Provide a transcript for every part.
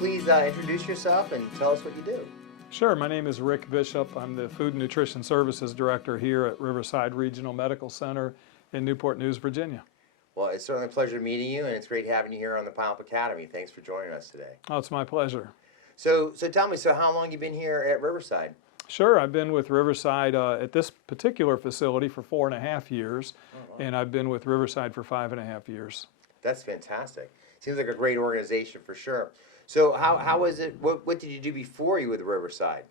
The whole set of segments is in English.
please introduce yourself and tell us what you do? Sure, my name is Rick Bishop. I'm the Food and Nutrition Services Director here at Riverside Regional Medical Center in Newport News, Virginia. Well, it's certainly a pleasure meeting you, and it's great having you here on the Pine Academy. Thanks for joining us today. Oh, it's my pleasure. So tell me, so how long you been here at Riverside? Sure, I've been with Riverside at this particular facility for 4.5 years, and I've been with Riverside for 5.5 years. That's fantastic. Seems like a great organization for sure. So how was it? What did you do before you were with Riverside?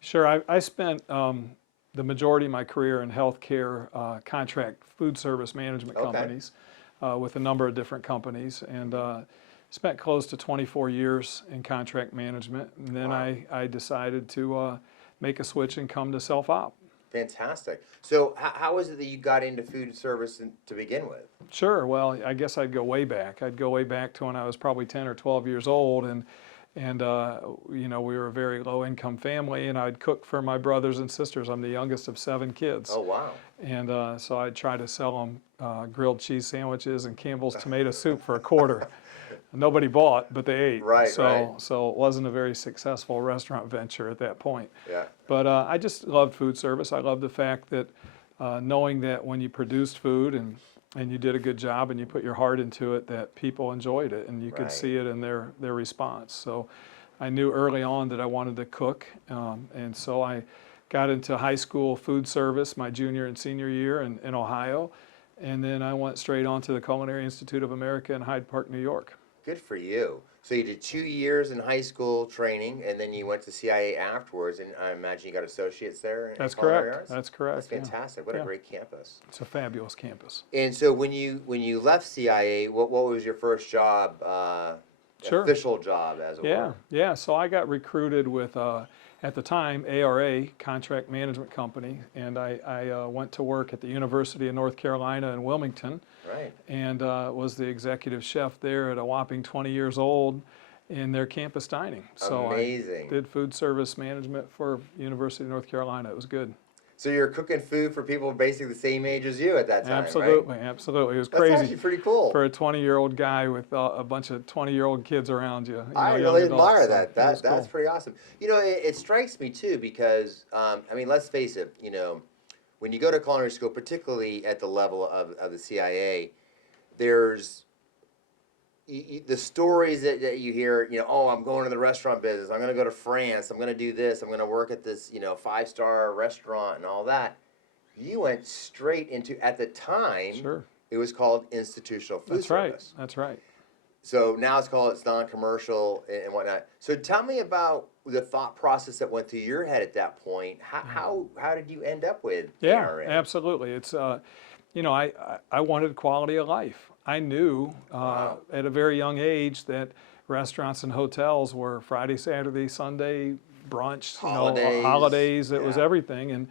Sure, I spent the majority of my career in healthcare contract food service management companies with a number of different companies, and spent close to 24 years in contract management. And then I decided to make a switch and come to self-op. Fantastic. So how was it that you got into food service to begin with? Sure. Well, I guess I'd go way back. I'd go way back to when I was probably 10 or 12 years old, and you know, we were a very low-income family, and I'd cook for my brothers and sisters. I'm the youngest of 7 kids. Oh, wow. And so I'd try to sell them grilled cheese sandwiches and Campbell's tomato soup for a quarter. Nobody bought, but they ate. Right, so it wasn't a very successful restaurant venture at that point. Yeah. But I just loved food service. I loved the fact that knowing that when you produced food and you did a good job and you put your heart into it, that people enjoyed it and you could see it in their response. So I knew early on that I wanted to cook, and so I got into high school food service my junior and senior year in Ohio, and then I went straight on to the Culinary Institute of America in Hyde Park, New York. Good for you. So you did 2 years in high school training, and then you went to CIA afterwards, and I imagine you got associates there in That's culinary correct. arts? That's correct. That's fantastic. What a great campus. It's a fabulous campus. And so when you left CIA, what was your first job, official job, as it were? Yeah. So I got recruited with, at the time, ARA, Contract Management Company, and I went to work at the University of North Carolina in Wilmington. Right. And was the executive chef there at a whopping 20 years old in their campus dining. So amazing. I did food service management for University of North Carolina. It was good. So you're cooking food for people basically the same age as you at that time, Absolutely, right? absolutely. It was That's crazy. actually pretty cool. For a 20-year-old guy with a bunch of 20-year-old kids around you. I young really adults, admire so that. That's cool. pretty awesome. You know, it strikes me too because, I mean, let's face it, you know, when you go to culinary school, particularly at the level of the CIA, there's the stories that you hear, you know, oh, I'm going to the restaurant business. I'm going to go to France. I'm going to do this. I'm going to work at this, you know, 5-star restaurant and all that. You went straight into, at the time, it was called institutional food service. That's right. So now it's non-commercial and whatnot. So tell me about the thought process that went through your head at that point. How did you end up with ARA? Absolutely. It's you know, I wanted quality of life. I knew at a very young age that restaurants and hotels were Friday, Saturday, Sunday, brunch, holidays. It was everything,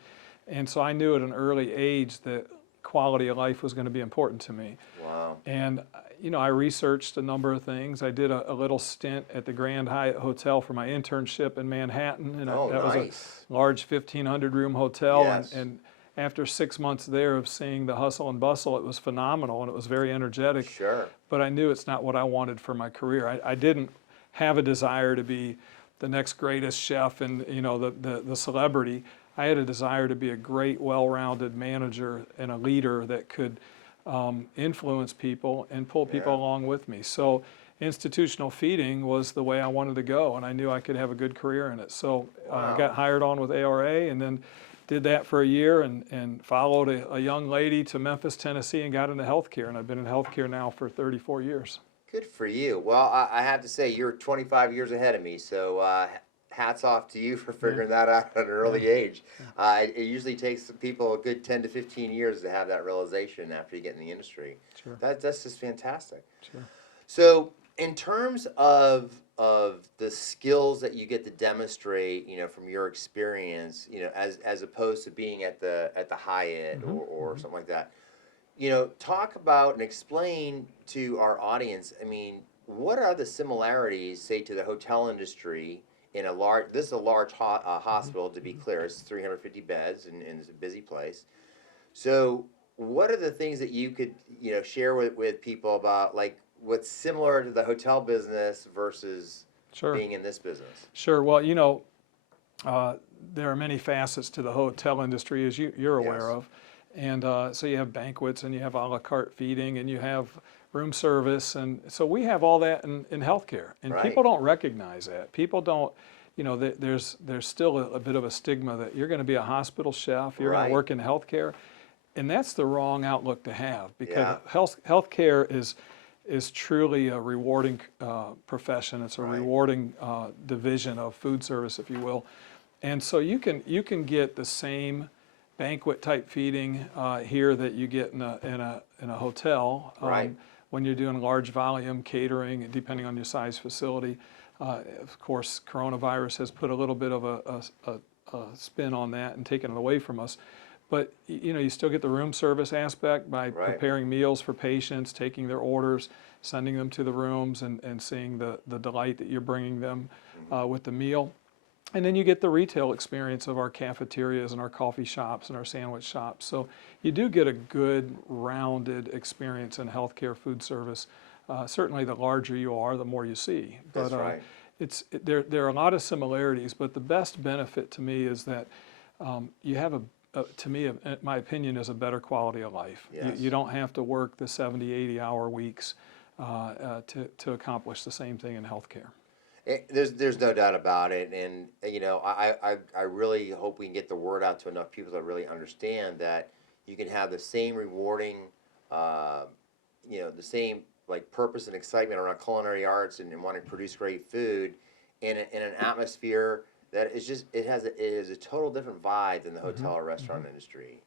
and so I knew at an early age that quality of life was going to be important to me. Wow. And you know, I researched a number of things. I did a little stint at the Grand Hyatt Hotel for my internship in Manhattan, and that was a large 1,500-room hotel. And after 6 months there of seeing the hustle and bustle, it was phenomenal and it was very energetic. Sure. But I knew it's not what I wanted for my career. I didn't have a desire to be the next greatest chef and, you know, the celebrity. I had a desire to be a great, well-rounded manager and a leader that could influence people and pull people along with me. So institutional feeding was the way I wanted to go, and I knew I could have a good career in it. So I got hired on with ARA and then did that for a year and followed a young lady to Memphis, Tennessee, and got into healthcare. And I've been in healthcare now for 34 years. Good for you. Well, I have to say, you're 25 years ahead of me, so hats off to you for figuring that out at an early age. It usually takes people a good 10 to 15 years to have that realization after you get in the industry. Sure. That's just fantastic. Sure. So in terms of the skills that you get to demonstrate, you know, from your experience, you know, as opposed to being at the Hyatt or something like that, you know, talk about and explain to our audience, I mean, what are the similarities, say, to the hotel industry in a large, this is a large hospital, to be clear, it's 350 beds and it's a busy place. So what are the things that you could, you know, share with people about, like, what's similar to the hotel business versus Sure. being in this business? Sure. Well, there are many facets to the hotel industry, as you're aware Yes. of. And so you have banquets and you have a la carte feeding and you have room service. And so we have all that in healthcare. And Right. people don't recognize that. People don't, there's still a bit of a stigma that you're going to be a hospital chef, you're going Right. to work in healthcare. And that's the wrong outlook to have, because Yeah. healthcare is truly a rewarding profession. It's a Right. rewarding division of food service, if you will. And so you can get the same banquet type feeding here that you get in a hotel Right. when you're doing large volume catering, depending on your size facility. Of course, coronavirus has put a little bit of a spin on that and taken it away from us. But you still get the room service aspect by Right. preparing meals for patients, taking their orders, sending them to the rooms, and seeing the delight that you're bringing them with the meal. And then you get the retail experience of our cafeterias and our coffee shops and our sandwich shops. So you do get a good rounded experience in healthcare food service. Certainly the larger you are, the more you see. But That's right. there are a lot of similarities, but the best benefit to me is that you have to me, in my opinion, is a better quality of life. Yes. You don't have to work the 70, 80-hour weeks to accomplish the same thing in healthcare. There's no doubt about it, and I really hope we can get the word out to enough people that really understand that you can have the same rewarding, the same like purpose and excitement around culinary arts and wanting to produce great food in an atmosphere that is just it is a total different vibe than the hotel or restaurant industry.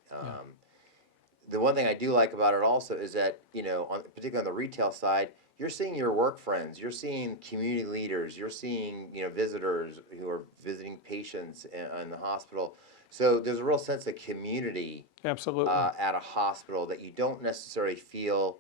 The one thing I do like about it also is that particularly on the retail side, you're seeing your work friends, you're seeing community leaders, you're seeing visitors who are visiting patients in the hospital. So there's a real sense of community Absolutely. at a hospital that you don't necessarily feel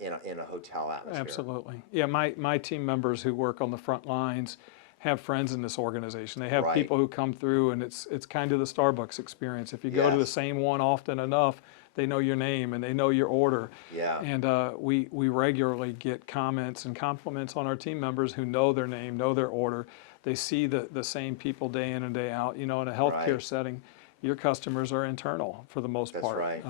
in a hotel atmosphere. Absolutely. Yeah, my team members who work on the front lines have friends in this organization. They have Right. people who come through, and it's kind of the Starbucks experience. If you go to the Yes. same one often enough, they know your name and they know your order. Yeah. And we regularly get comments and compliments on our team members who know their name, know their order. They see the same people day in and day out. In a healthcare Right. setting, your customers are internal for the most That's part. right.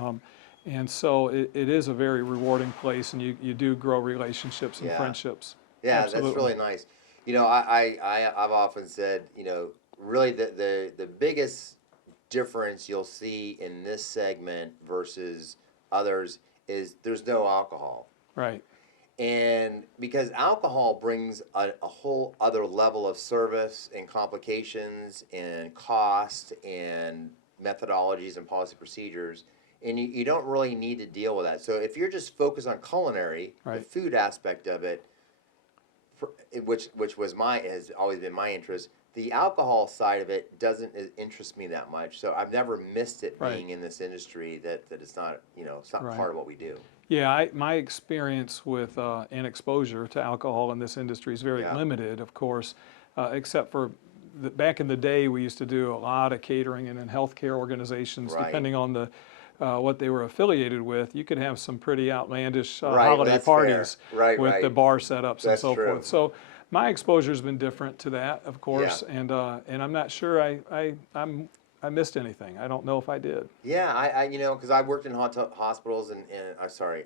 And so it is a very rewarding place, and you do grow relationships and Yeah. friendships. Yeah, Absolutely. that's really nice. I've often said, really the biggest difference you'll see in this segment versus others is there's no alcohol. Right. And because alcohol brings a whole other level of service and complications and cost and methodologies and policy procedures, and you don't really need to deal with that. So if you're just focused on culinary, the Right. food aspect of it, which has always been my interest. The alcohol side of it doesn't interest me that much, so I've never missed it Right. being in this industry. That it's not it's not Right. part of what we do. Yeah, my experience with and exposure to alcohol in this industry is very Yeah. limited, of course, except for back in the day we used to do a lot of catering and in healthcare organizations, Right. depending on what they were affiliated with. You could have some pretty outlandish Right, holiday that's fair. parties Right, with the right. bar setups and That's so true. forth. So my exposure's been different to that, of course, Yeah. and I'm not sure I missed anything. I don't know if I did. Yeah, I because I worked in hospitals and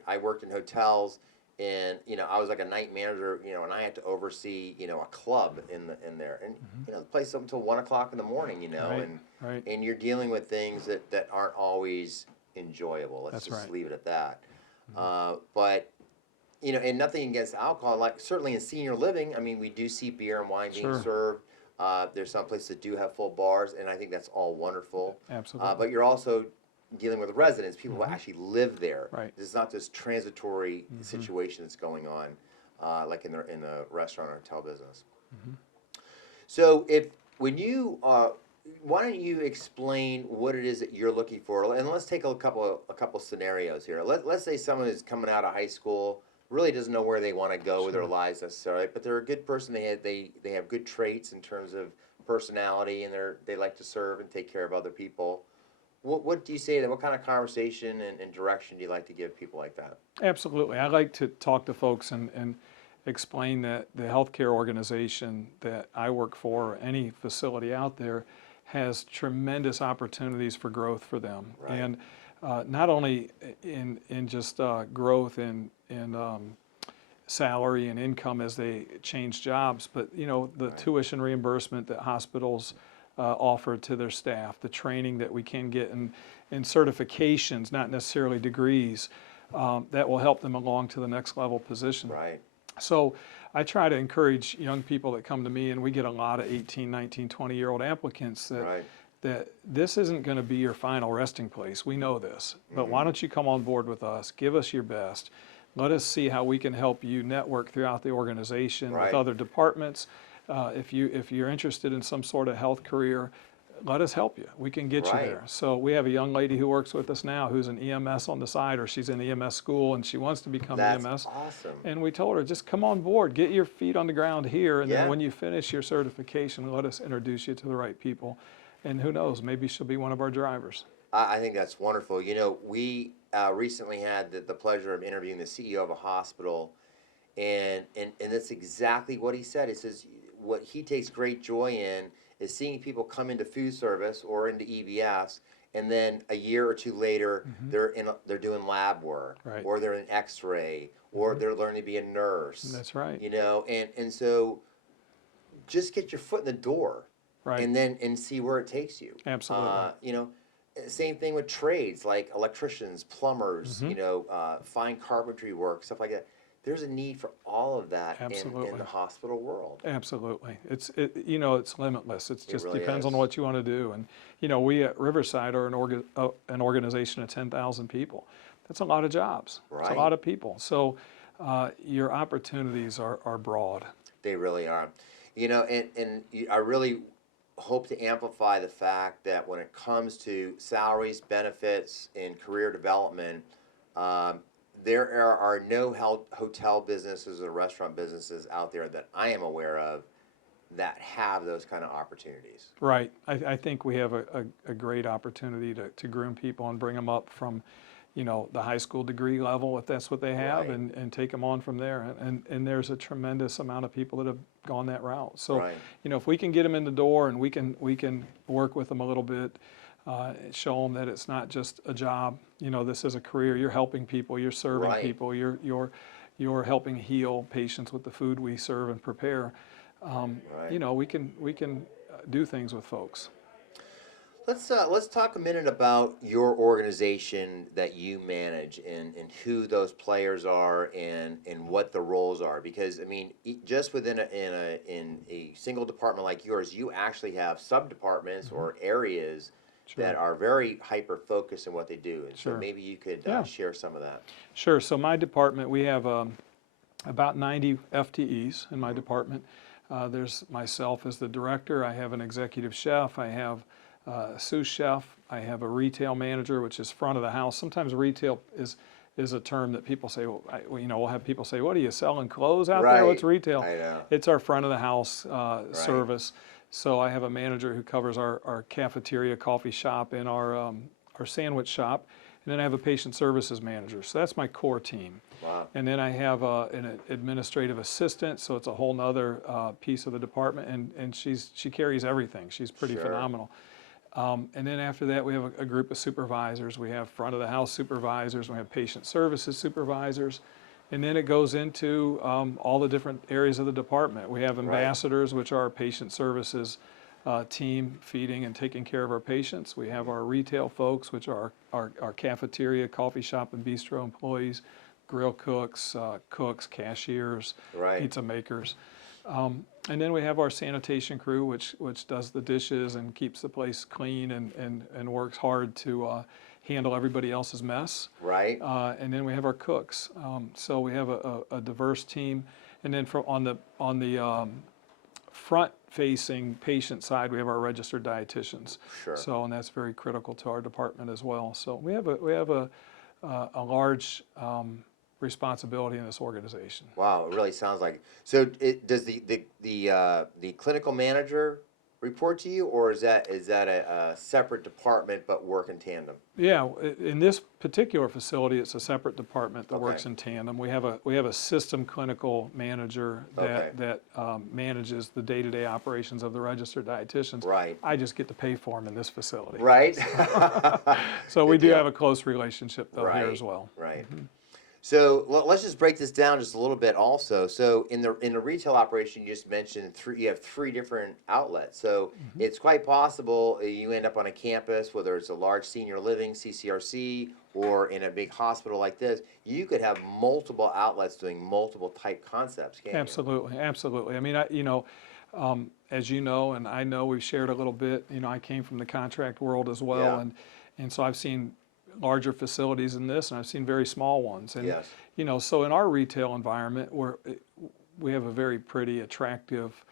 I worked in hotels, and I was like a night manager, and I had to oversee a club in there, and the place up until 1 o'clock in the morning, Right, and right. and you're dealing with things that aren't always enjoyable. Let's That's just right. leave it at that. But and nothing against alcohol. Like certainly in senior living, I mean, we do see beer and wine being Sure. served. There's some places that do have full bars, and I think that's all wonderful. Absolutely. But you're also dealing with residents, people who actually live there. Right. This is not this transitory situation that's going on, like in the restaurant or hotel business. So why don't you explain what it is that you're looking for? And let's take a couple scenarios here. Let's say someone is coming out of high school, really doesn't know where they want to go with their lives necessarily, but they're a good person. They have good traits in terms of personality, and they like to serve and take care of other people. What do you say to them? What kind of conversation and direction do you like to give people like that? Absolutely. I like to talk to folks and explain that the healthcare organization that I work for, or any facility out there, has tremendous opportunities for growth for them. Right. And not only in just growth in salary and income as they change jobs, but the tuition reimbursement that hospitals offer to their staff, the training that we can get in certifications, not necessarily degrees, that will help them along to the next level position. Right. So I try to encourage young people that come to me, and we get a lot of 18, 19, 20-year-old applicants Right. that this isn't going to be your final resting place. We know this, but why don't you come on board with us? Give us your best. Let us see how we can help you network throughout the organization with Right. other departments. If you're interested in some sort of health career, let us help you. We can get you Right. there. So we have a young lady who works with us now who's an EMS on the side, or she's in EMS school and she wants to become That's EMS. awesome. And we told her, just come on board, get your feet on the ground here, and Yeah. then when you finish your certification, let us introduce you to the right people. And who knows, maybe she'll be one of our drivers. I think that's wonderful. We recently had the pleasure of interviewing the CEO of a hospital, and that's exactly what he said. He says what he takes great joy in is seeing people come into food service or into EVS, and then a year or two later, they're doing lab work, Right. or they're in X-ray, or they're learning to be a nurse. That's right. And so just get your foot in the door, Right. and see where it takes you. Absolutely. Same thing with trades like electricians, plumbers, fine carpentry work, stuff like that. There's a need for all of that in Absolutely. the hospital world. Absolutely. It's limitless. It just really depends is. on what you want to do. And, we at Riverside are an organization of 10,000 people. That's a lot of jobs. It's a Right. lot of people. So your opportunities are broad. They really are. I really hope to amplify the fact that when it comes to salaries, benefits, and career development, there are no hotel businesses or restaurant businesses out there that I am aware of that have those kind of opportunities. Right. I think we have a great opportunity to groom people and bring them up from, the high school degree level, if that's what they have, Right. and take them on from there. And there's a tremendous amount of people that have gone that route. So, Right. if we can get them in the door and we can work with them a little bit, show them that it's not just a job. This is a career. You're helping people. You're serving Right. people. You're helping heal patients with the food we serve and prepare. Right. We can do things with folks. Let's talk a minute about your organization that you manage, and who those players are, and what the roles are. Because just within a single department like yours, you actually have sub departments or areas Sure. that are very hyper focused in what they do. And Sure. so maybe you could Yeah. share some of that. Sure. So my department, we have about 90 FTEs in my department. There's myself as the director. I have an executive chef. I have a sous chef. I have a retail manager, which is front of the house. Sometimes retail is a term that people say. We'll have people say, "What are you selling clothes out there? What's Right. retail?" I know. It's our front of the house service. So I have a manager who covers our cafeteria, coffee shop, and our sandwich shop. And then I have a patient services manager. So that's my core team. Wow. And then I have an administrative assistant, so it's a whole nother piece of the department, and she carries everything. She's pretty Sure. phenomenal. And then after that, we have a group of supervisors. We have front of the house supervisors. We have patient services supervisors. And then it goes into all the different areas of the department. We have ambassadors, which are our patient services team, feeding and taking care of our patients. We have our retail folks, which are our cafeteria, coffee shop, and bistro employees, grill cooks, cashiers, Right. pizza makers. And then we have our sanitation crew, which does the dishes and keeps the place clean and works hard to handle everybody else's mess. Right. And then we have our cooks. So we have a diverse team. And then on the front-facing patient side, we have our registered dietitians. Sure. So, and that's very critical to our department as well. So we have a large responsibility in this organization. Wow, it really sounds like. So, does the clinical manager report to you, or is that a separate department but work in tandem? Yeah, in this particular facility, it's a separate department that works Okay. in tandem. We have a system clinical manager Okay. that manages the day-to-day operations of the registered dietitians. Right. I just get to pay for them in this facility. Right. So we Good do deal. have a close relationship though here as Right. well. Right. So let's just break this down just a little bit. Also, so in the retail operation, you just mentioned three. You have three different outlets. So it's quite possible you end up on a campus, whether it's a large senior living (CCRC) or in a big hospital like this. You could have multiple outlets doing multiple type concepts, can't you? Absolutely, absolutely. I mean, as you know, and I know we've shared a little bit. I came from the contract world as well, Yeah. and so I've seen larger facilities in this, and I've seen very small ones. And Yes. so in our retail environment, we have a very pretty, attractive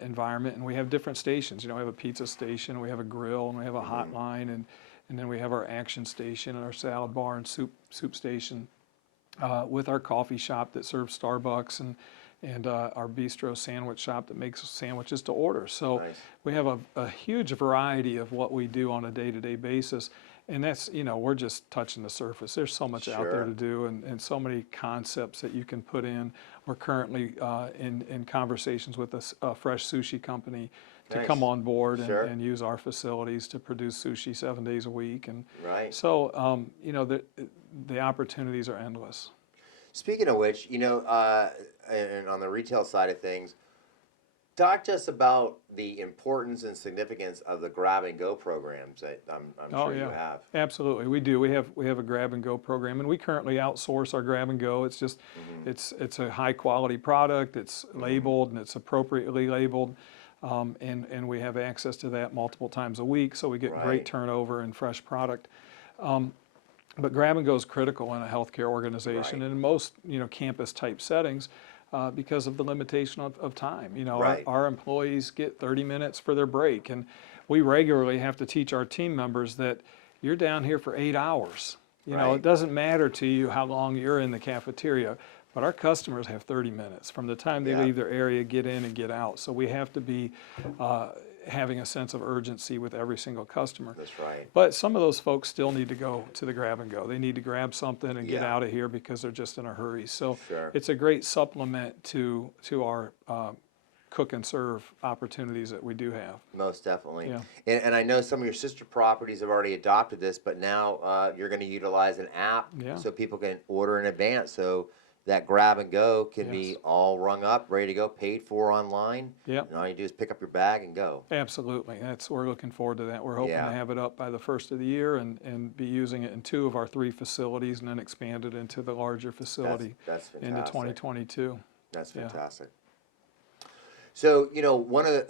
environment, and we have different stations. We have a pizza station, we have a grill, and we have a hotline, and then we have our action station and our salad bar and soup station, with our coffee shop that serves Starbucks, and our bistro sandwich shop that makes sandwiches to order. So Nice. we have a huge variety of what we do on a day-to-day basis. And that's, we're just touching the surface. There's so much out there Sure. to do, and so many concepts that you can put in. We're currently in conversations with a fresh sushi company to Nice. come on board Sure. and use our facilities to produce sushi 7 days a week. And Right. so, the opportunities are endless. Speaking of which, and on the retail side of things, talk to us about the importance and significance of the grab and go programs that I'm Oh, sure you yeah. have. Absolutely, we do. We have a grab and go program, and we currently outsource our grab and go. It's just, Mm-hmm. it's a high quality product. It's labeled and it's appropriately labeled, and we have access to that multiple times a week, so we get Right. great turnover and fresh product. But grab and go is critical in a healthcare organization Right. and in most campus type settings, because of the limitation of time. Right. Our employees get 30 minutes for their break, and we regularly have to teach our team members that you're down here for 8 hours. Right. It doesn't matter to you how long you're in the cafeteria, but our customers have 30 minutes from the time they Yeah. leave their area, get in and get out. So we have to be having a sense of urgency with every single customer. That's right. But some of those folks still need to go to the grab and go. They need to grab something and get Yeah. out of here because they're just in a hurry. So Sure. it's a great supplement to our cook and serve opportunities that we do have. Most definitely. Yeah. And I know some of your sister properties have already adopted this, but now you're going to utilize an app Yeah. so people can order in advance. So that grab and go can be Yes. all rung up, ready to go, paid for online. Yep. And all you do is pick up your bag and go. Absolutely. We're looking forward to that. We're hoping Yeah. to have it up by the first of the year and be using it in 2 of our 3 facilities and then expand it into the larger facility That's into fantastic. 2022. That's Yeah. fantastic. So, one of the,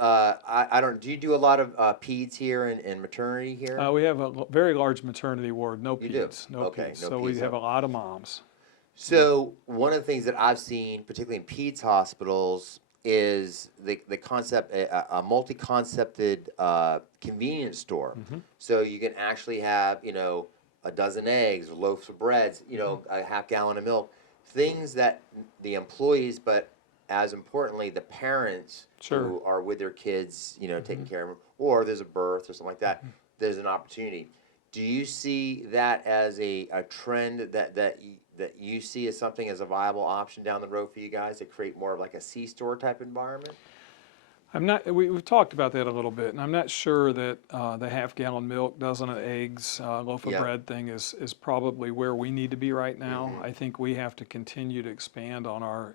I don't, do you do a lot of peds here and maternity here? We have a very large maternity ward, no You do? peds, no Okay, peds. no So we peds, have no. a lot of moms. So one of the things that I've seen, particularly in peds hospitals, is the concept, a multi-concepted convenience store. So you can actually have, a dozen eggs, loaves of breads, a half gallon of milk, things that the employees, but as importantly, the parents Sure. who are with their kids, taking care of them, or there's a birth or something like that, there's an opportunity. Do you see that as a trend that you see as something as a viable option down the road for you guys to create more of like a C-store type environment? We've talked about that a little bit, and I'm not sure that the half-gallon milk, dozen of eggs, loaf of Yeah. bread thing is probably where we need to be right now. I think we have to continue to expand on our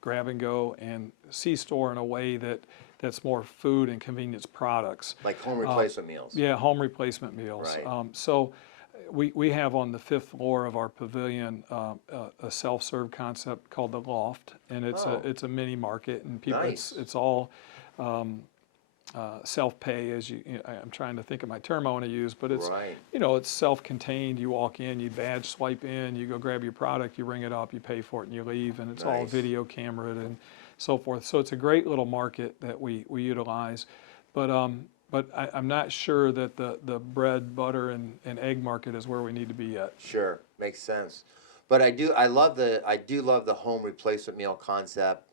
grab and go and C-store in a way that's more food and convenience products. Like home replacement meals? Yeah, home replacement meals. Right. So we have on the 5th floor of our pavilion a self-serve concept called the Loft, and Oh. it's a mini market, and people Nice. it's all self-pay. I'm trying to think of my term I want to use, but it's Right. it's self-contained. You walk in, you badge swipe in, you go grab your product, you ring it up, you pay for it, and you leave, and it's all Nice. video cameraed and so forth. So it's a great little market that we utilize, but I'm not sure that the bread, butter, and egg market is where we need to be yet. Sure, makes sense. But I do love the home replacement meal concept,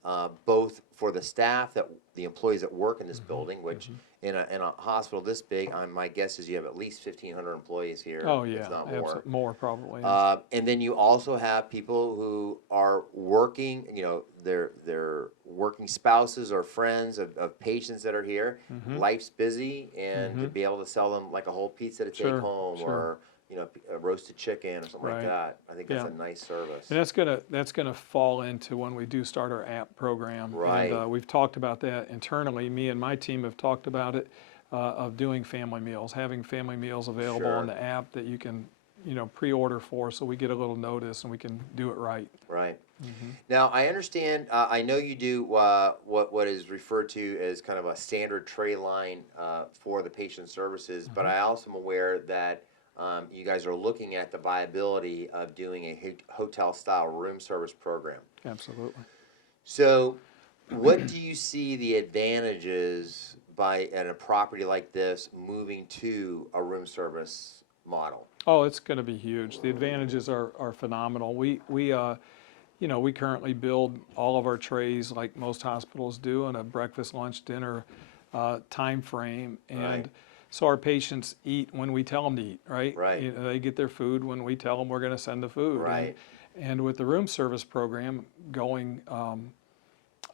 both for the staff the employees that work in this building, which in a hospital this big, my guess is you have at least 1,500 employees here, Oh, if yeah, not more. more probably. And then you also have people who are working, they're working spouses or friends of patients that are here. Life's busy, and to be able to sell them like a whole pizza to take Sure, home, sure. or a roasted chicken or something like Right. that. I think that's Yeah. a nice service. And that's gonna fall into when we do start our app program. Right. And we've talked about that internally. Me and my team have talked about it, of doing family meals, having family meals available on Sure. the app that you can, pre-order for, so we get a little notice and we can do it right. Right. Now, I understand, I know you do what is referred to as kind of a standard tray line for the patient services, but I also am aware that you guys are looking at the viability of doing a hotel-style room service program. Absolutely. So, what do you see the advantages at a property like this moving to a room service model? Oh, it's gonna be huge. The advantages are phenomenal. We currently build all of our trays like most hospitals do in a breakfast, lunch, dinner time frame. And Right. so our patients eat when we tell them to eat, right? Right. They get their food when we tell them we're going to send the food. Right. And with the room service program going,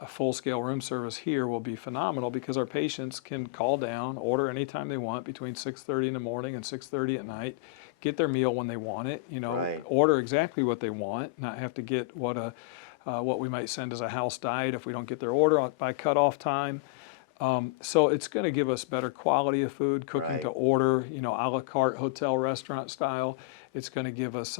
a full-scale room service here will be phenomenal, because our patients can call down, order anytime they want between 6:30 in the morning and 6:30 at night, get their meal when they want it, Right. order exactly what they want, not have to get what we might send as a house diet if we don't get their order by cutoff time. So it's going to give us better quality of food, cooking Right. to order, a la carte hotel restaurant style. It's going to give us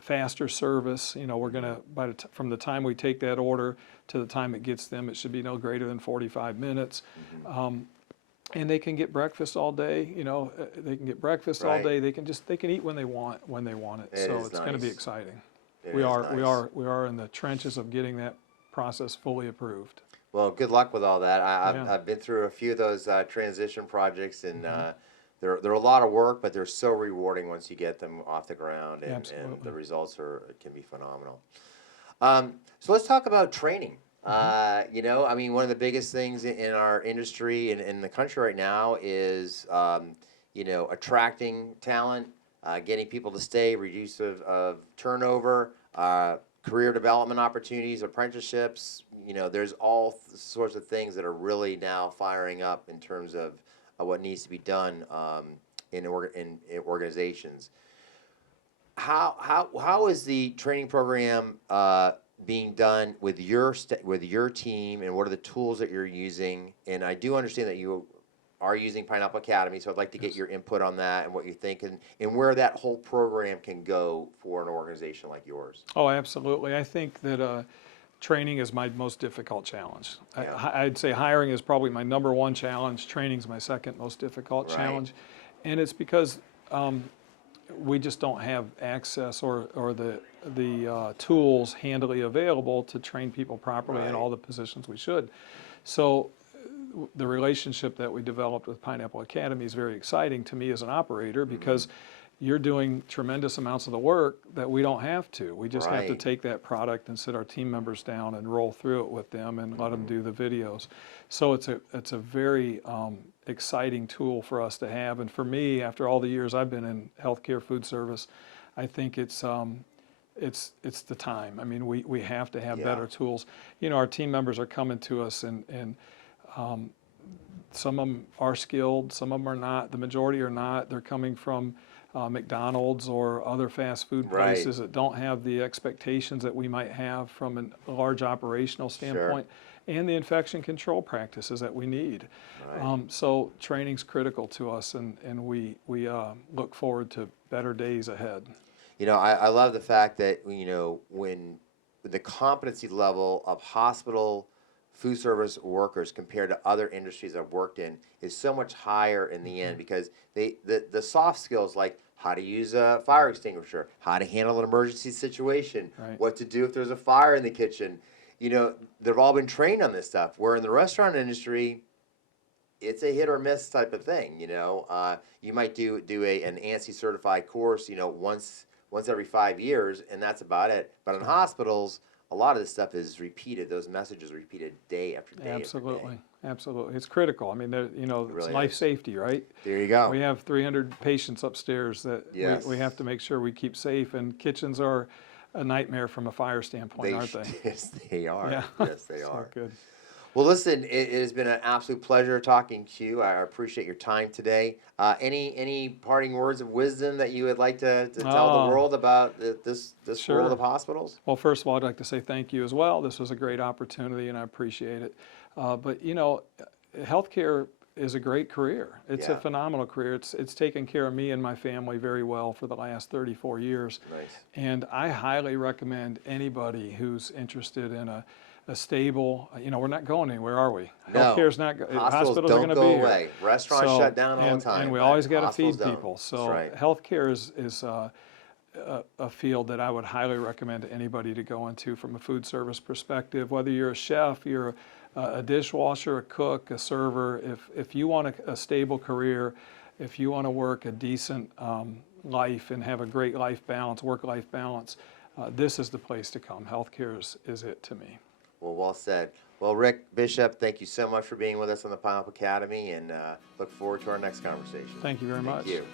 faster service. We're going to, from the time we take that order to the time it gets them, it should be no greater than 45 minutes. And they can get breakfast all day. They can get breakfast all Right. day. They can eat when they want it. It So is it's going to be nice. exciting. It We is are nice. in the trenches of getting that process fully approved. Well, good luck with all that. Yeah. I've been through a few of those transition projects, and they're a lot of work, but they're so rewarding once you get them off the ground, and the Absolutely. results can be phenomenal. So let's talk about training. I mean, one of the biggest things in our industry and in the country right now is, attracting talent, getting people to stay, reduce of turnover, career development opportunities, apprenticeships. There's all sorts of things that are really now firing up in terms of what needs to be done in organizations. How is the training program being done with with your team, and what are the tools that you're using? And I do understand that you are using Pineapple Academy, so I'd like to get Yes. your input on that and what you think, and where that whole program can go for an organization like yours. Oh, absolutely. I think that training is my most difficult challenge. Yeah. I'd say hiring is probably my number one challenge. Training is my second most difficult Right. challenge. And it's because we just don't have access or the tools handily available to train people properly in Right. all the positions we should. So the relationship that we developed with Pineapple Academy is very exciting to me as an operator, because you're doing tremendous amounts of the work that we don't have to. We just have to Right. take that product and sit our team members down and roll through it with them and let them do the videos. So it's a very exciting tool for us to have. And for me, after all the years I've been in healthcare food service, I think it's the time. I mean, we have to have Yeah. better tools. Our team members are coming to us, and some of them are skilled, some of them are not. The majority are not. They're coming from McDonald's or other fast food Right. places that don't have the expectations that we might have from a large operational standpoint, and the infection control practices that we need. Right. So training's critical to us, and we look forward to better days ahead. I love the fact that when the competency level of hospital food service workers compared to other industries I've worked in is so much higher in the end, because the soft skills, like how to use a fire extinguisher, how to handle an emergency situation, Right. what to do if there's a fire in the kitchen, they've all been trained on this stuff. Where in the restaurant industry, it's a hit or miss type of thing. You might do an ANSI certified course, once every 5 years, and that's about it. But in hospitals, a lot of this stuff is repeated. Those messages are repeated day after day. Absolutely, After day. absolutely. It's critical. I mean, it's really life is. safety, right? There you go. We have 300 patients upstairs that Yes. we have to make sure we keep safe, and kitchens are a nightmare from a fire standpoint, aren't they? Yes, they are. Yeah. Yes, they So are. good. Well, listen, it has been an absolute pleasure talking to you. I appreciate your time today. Any parting words of wisdom that you would like to tell the Oh, world about this sure. world of hospitals? Well, first of all, I'd like to say thank you as well. This was a great opportunity, and I appreciate it. But healthcare is a great career. It's a Yeah. phenomenal career. It's taken care of me and my family very well for the last 34 years. Nice. And I highly recommend anybody who's interested in a stable, we're not going anywhere, are we? No. Healthcare's not, Hospitals hospitals are don't going to go be away. here. Restaurants shut down all the time. And we but always got to hospitals feed don't. people. That's So right. healthcare is a field that I would highly recommend to anybody to go into from a food service perspective. Whether you're a chef, you're a dishwasher, a cook, a server, if you want a stable career, if you want to work a decent life and have a great life balance, work-life balance, this is the place to come. Healthcare is it to me. Well said. Well, Rick Bishop, thank you so much for being with us on the Pineapple Academy, and look forward to our next conversation. Thank you very much. Thank you.